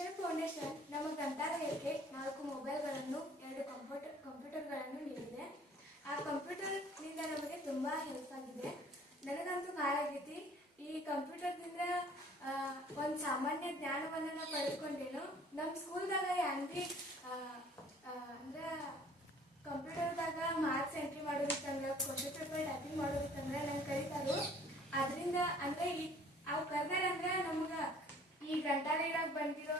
ಶಿಕ್ಷಣ ಫೌಂಡೇಶನ್ ನಮ್ಮ ಗ್ರಂಥಾಲಯಕ್ಕೆ 4 ಮೊಬೈಲ್ಗಳನ್ನು 2 ಕಂಪ್ಯೂಟರ್ಗಳನ್ನು ನೀಡಿದೆ. ಆ ಕಂಪ್ಯೂಟರ್ನಿಂದ ನಮಗೆ ತುಂಬಾ ಹೆಲ್ಪ್ ಆಗಿದೆ. ನನಗಂತೂ ಭಾಳ ಆಗೈತಿ. ಈ ಕಂಪ್ಯೂಟರ್ನಿಂದ ಒಂದು ಸಾಮಾನ್ಯ ಜ್ಞಾನವನ್ನು ನಾವು ಪಡೆದುಕೊಂಡೇನು. ನಮ್ಮ ಸ್ಕೂಲ್ದಾಗ ಅಂಗಡಿ ಅಂದ್ರೆ ಕಂಪ್ಯೂಟರ್ದಾಗ ಮಾರ್ಕ್ಸ್ ಎಂಟ್ರಿ ಮಾಡೋದಿತ್ತಂದ್ರೆ, ಕ್ವಶನ್ ಪೇಪರ್ ಟೈಪಿಂಗ್ ಮಾಡೋದಿತ್ತಂದ್ರೆ ನಂಗೆ ಕರೀತಾರು. ಅದರಿಂದ ಅಂದ್ರೆ ಅವು ಕರ್ದಾರಂದ್ರೆ ನಮ್ಗೆ ಈ ಗ್ರಂಥಾಲಯದಾಗ ಬಂದಿರೋ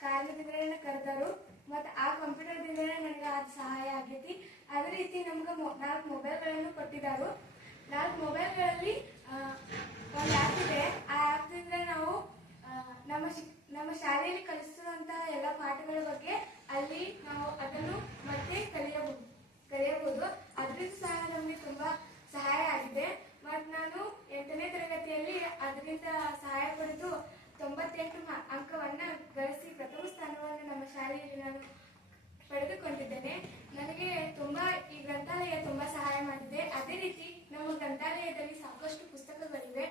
ಕಾರಣದಿಂದ ಕರೆದರು. ಮತ್ತು ಆ ಕಂಪ್ಯೂಟರ್ದಿಂದ ನನಗೆ ಅದು ಸಹಾಯ ಆಗೈತಿ. ಅದೇ ರೀತಿ ನಮ್ಗೆ 4 ಮೊಬೈಲ್ಗಳನ್ನು ಕೊಟ್ಟಿದ್ದಾರೆ. 4 ಮೊಬೈಲ್ಗಳಲ್ಲಿ ಒಂದು ಆ್ಯಪ್ ಇದೆ. ಆ ಆ್ಯಪ್ದಿಂದ ನಾವು ನಮ್ಮ ಶಾಲೆಯಲ್ಲಿ ಕಲಿಸುವಂಥ ಎಲ್ಲ ಪಾಠಗಳ ಬಗ್ಗೆ ಅಲ್ಲಿ ನಾವು ಅದನ್ನು ಮತ್ತೆ ಕಲಿಯಬಹುದು. ಅದರಿಂದ ಸಹ ನಮಗೆ ತುಂಬಾ ಸಹಾಯ ಆಗಿದೆ. ಮತ್ತು ನಾನು 8ನೇ ತರಗತಿಯಲ್ಲಿ ಅದರಿಂದ ಸಹಾಯ ಪಡೆದು 98 ಅಂಕವನ್ನು ಗಳಿಸಿ ಪ್ರಥಮ ಸ್ಥಾನವನ್ನು ನಮ್ಮ ಶಾಲೆಯಲ್ಲಿ ನಾನು ಪಡೆದುಕೊಂಡಿದ್ದೇನೆ. ನನಗೆ ತುಂಬಾ ಈ ಗ್ರಂಥಾಲಯ ತುಂಬಾ ಸಹಾಯ ಮಾಡಿದೆ. ಅದೇ ರೀತಿ ನಮ್ಮ ಗ್ರಂಥಾಲಯದಲ್ಲಿ ಸಾಕಷ್ಟು ಪುಸ್ತಕಗಳಿವೆ.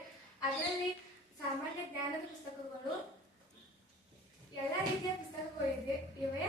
ಅದರಲ್ಲಿ ಸಾಮಾನ್ಯ ಜ್ಞಾನದ ಪುಸ್ತಕಗಳು, ಎಲ್ಲ ರೀತಿಯ ಪುಸ್ತಕಗಳು ಇವೆ.